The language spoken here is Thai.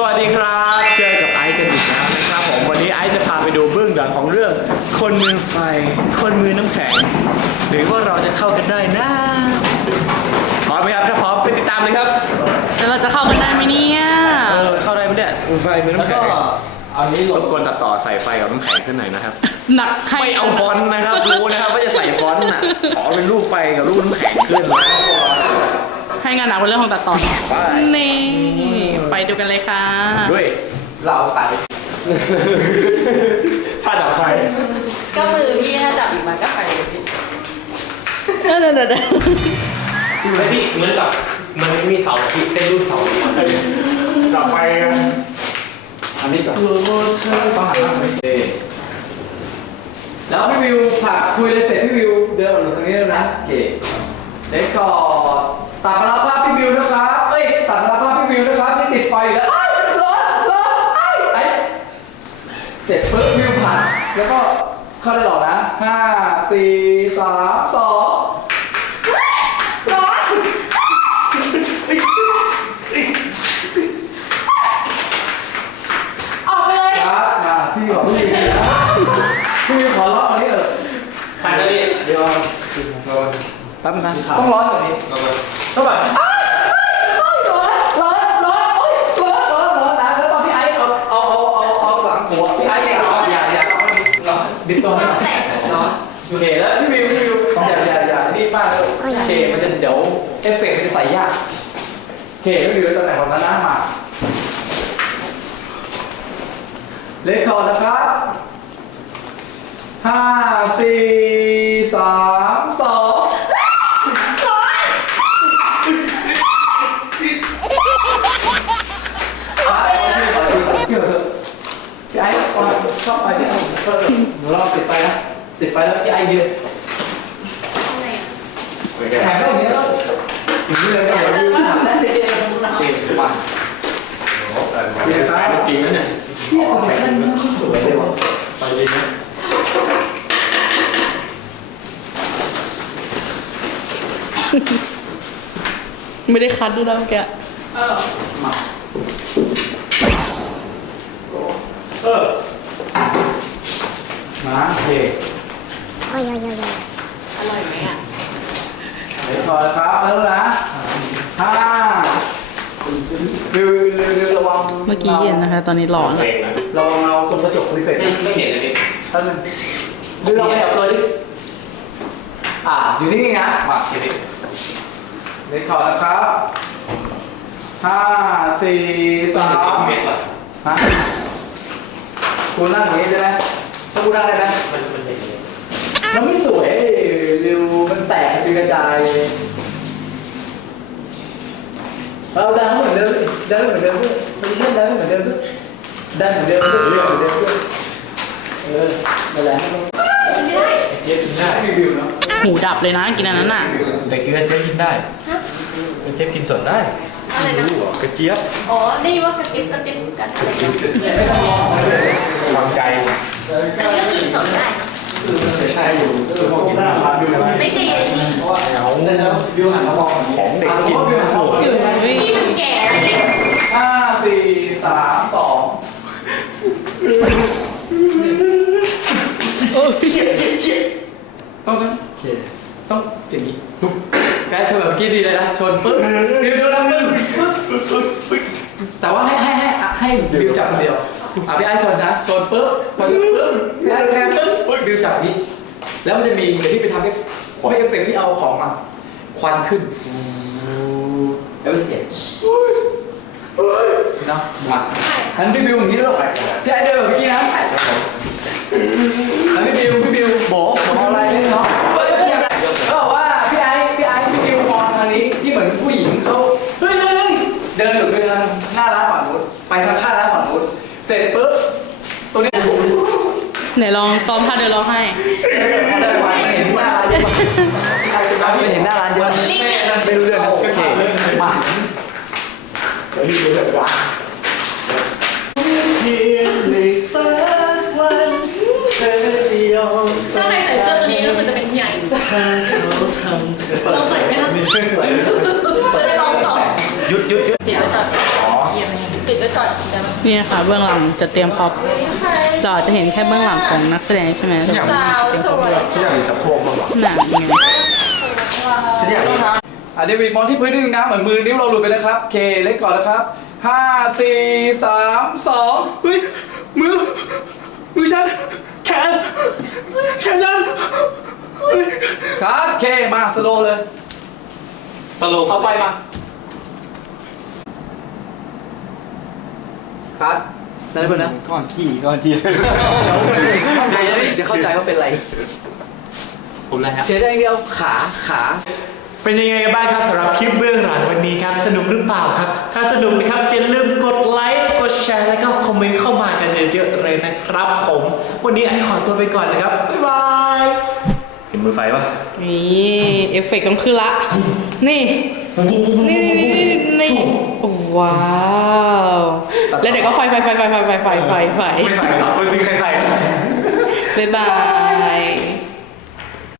สวัสดีครับ เจอกับไอซ์กันอีกแล้วนะครับผมวันนี้ไอซ์จะพาไปดูเบื้องหลังของเรื่อง คนมือไฟ คนมือน้ำแข็ง หรือว่าเราจะเข้ากันได้นะพร้อมไหมครับถ้าพร้อมไปติดตามเลยครับแล้วเราจะเข้ากันได้ไหมเนี่ยเออเข้าได้ไหมเนี่ยมือไฟมือแล้วน้ำแข็ก็งอันนี้รบกวนตัดต่อใส่ไฟกับน้ำแข็งขึ้นหน่อยนะครับ หนักให้ไม่เอาฟอนต์นะครับรู้นะครับว่าจะใส่ฟอนต์น่ะขอเป็นรูปไฟกับรูปน้ำแข็งขึ้นนะ ให้งานหนักเป็นเรื่องของตัดต่อไปนี่ไปดูกันเลยค่ะ ด้วยเราไปถ้าดับไฟก็มือพี่ถ้าจับอีกมันก็ไปเลยพี่เออเดี๋ยวเดี๋ยวเดี๋ยวไม่พี่เหมือนกับมันมีเสาที่เป็นรูปเสาดับไฟกันอันนี้ก่อนต้องหันหน้าไปนี่แล้วพี่วิวผักคุยเลยเสร็จพี่วิวเดินออกจากตรงนี้แล้วนะโอเคเด็กก็ตัดมาแล้วภา พพี่วิวนะครับเอ้ยตัดมาแล้วภาพพี่วิวนะครับที่ติดไฟอยู่แล้วอ้ายร้อนร้อนอ้ายไอ้เสร็จปุ๊บวิวผ่านแล้วก็เข้าได้หรอกนะห้าสี่สามสองออกไปเลย ครับมาพี่ขอพี่วิวนะพี่วิวขอร้องอันนี้เออขันนะพี่เดี๋ยวแป๊บนึงนะต้องร้อนกว่านี้เรามาต้องแบบ ร้อนบิดตัวให้ร้อนโอเคแล้วพี่วิวพี่วิวอย่าอย่าอย่านี่มากเลยโอเคมันจะเดี๋ยวเอฟเฟกต์มันจะใส่ยากโอเคพี่วิวตำแหน่งของนั้นหน้ามาเลคคอร์ดนะครับห้าสี่สามสอง พี่ไอ้ก่อนชอบไปที่เราเดี๋ยวเราติดไปนะ ติดไปแล้วพี่ไอ้ยืนแข่งก็อย่างนี้แล้วอย่างนี้เลยนะเดินมาทำได้สิเดินมาเก่งมาพี่จะขายจริงนะเนี่ยพี่เอาไปนั่นมันสวยเลยวะไปจริงนะไม่ได้คัดดูแล้วแกมามาโอเค อร่อยไหมอะ เดี๋ยวพอแล้วครับมาแล้วนะห้าวิววิววิวระวัง เมื่ อกี้เย็นนะคะ ตอนนี้ร้อนเพลงนะระวังเราตรงกระจกรีเฟกไม่ไม่เห็นเลยพี่ท่านนึงดูเราขยับตัวดิอ่า อยู่นิ่งๆนะมาเดี๋ยวเลคคอร์ดนะครับห้าสี่สามพี่เมฆว่ะฮะคุณนั่งอย่างนี้ได้ไหมถ้าคุณนั่งได้ไหมมันมันเป็นยังไงมันไม่สวยเร็วมันแตกกระจายเราดันเหมือนเดิมดิดันเหมือนเดิมด้วย โพซิชั่นดันเหมือนเดิมด้วยดันเหมือนเดิมด้วยเรื่องเหมือนเดิมด้วยเออนั่นแหละให้มันเจ๊กินได้รีวิวเนาะหูดับเลยนะกินอันนั้นน่ะแต่เกลือเจี๊ยบกินได้เจี๊ยบกินสดได้อะไรนะกระเจี๊ยบอ๋อนี่ว่ากระเจิ๊ยบกระเจิ๊ยบกันอะไรอย่างเงี้ยไม่ต้องมองเลยฟังใจอันนี้ก็กินสดได้ใจอยู่ไม่ใช่อันนี้เพราะว่าเอาแล้ววิวหันมามองของเด็กกิน ต้องต้องโอเค ต้องอย่างนี้ปุ๊บแกชนแบบเมื่อกี้ดีเลยนะ ชนปุ๊บวิวดูนะวิวปุ๊บแต่ว่าให้ให้ให้ให้วิวจับคนเดียวอะพี่ไอ้ชนนะ ชนปุ๊บพอชนปุ๊บพี่ไอ้แค่ปุ๊บวิวจับนี้ แล้วมันจะมีเดี๋ยวที่ไปทำให้ไม่เอฟเฟกต์ที่เอาของมาควันขึ้นแล้วเสียงเนาะมาอันพี่บิวอย่างนี้ด้วยพี่ไอ้เดินแบบเมื่อกี้นะแล้วพี่บิวพี่บิวบอกบอกอะไรเนาะก็บอกว่าพี่ไอ้พี่ไอ้พี่บิวมองทางนี้ที่เหมือนผู้หญิงเขาเฮ้ยเฮ้ยเฮ้ยเดินอยู่ไปทางหน้าร้านฝั่งนู้นไปทางข้างร้านฝั่งนู้นเสร็จปุ๊บตรงนี้ ไหนลองซ้อมท่าเดินร้องไห้เดินมาเห็นหน้าร้านเยอะไม่เห็นหน้าร้านเยอะไม่ไม่รู้เรื่องนะโอเคมาเดี๋ยวนี่ดูแบบว่าเพียงในสักวันเธอจะยอมถ้าใครใส่เสื้อตัวนี้ก็คือจะเป็นใหญ่ถ้าเขาทำเธอเราใส่ไหมคะไม่ไหวจะได้ร้องต่อหยุดหยุดหยุด เดี๋ยวจะอ๋อเยี่ยมเลยติดไว้ก่อนแต่ว่านี่นะคะเบื้องหลังจะเตรียมพร็อพเราอาจจะเห็นแค่เบื้องหลังของนักแสดงใช่ไหมแต่สาวสวยฉันอยากมีสะโพกบ้างวะหนังไงฉันอยากมีอะเดวิดมองที่พื้นนิดนึงนะเหมือนมือนิ้วเราหลุดไปนะครับโอเคเล็กก่อนนะครับห้าสี่สามสองเฮ้ยมือมือฉันแขนแขนฉันเฮ้ยครับโอเคมาสโลเลยสรุปเอาไฟมา คัดนั่นเพื่อนนะก่อนขี่ก่อนขี่เดี๋ยวเข้าใจว่าเป็นอะไร ผมนะครับเสียใจอย่างเดียวขาขาเป็นยังไงกันบ้างครับสำหรับคลิปเบื้องหลังวันนี้ครับ สนุกหรือเปล่าครับ ถ้าสนุกนะครับอย่าลืมกดไลค์กดแชร์แล้วก็คอมเมนต์เข้ามากันเยอะๆเลยนะครับ ผม วันนี้ไอ้ขอตัวไปก่อนนะครับบ๊ายบายเห็นมือไฟปะนี่เอฟเฟกต์ต้องขึ้นละนี่นี่นี่นี่นี่โอ้ว้าว แล้วเด็กก็ไฟไฟไฟไฟไฟไฟไฟไฟไฟไม่ใส่หรอไม่มีใครใส่หรอบ๊ายบาย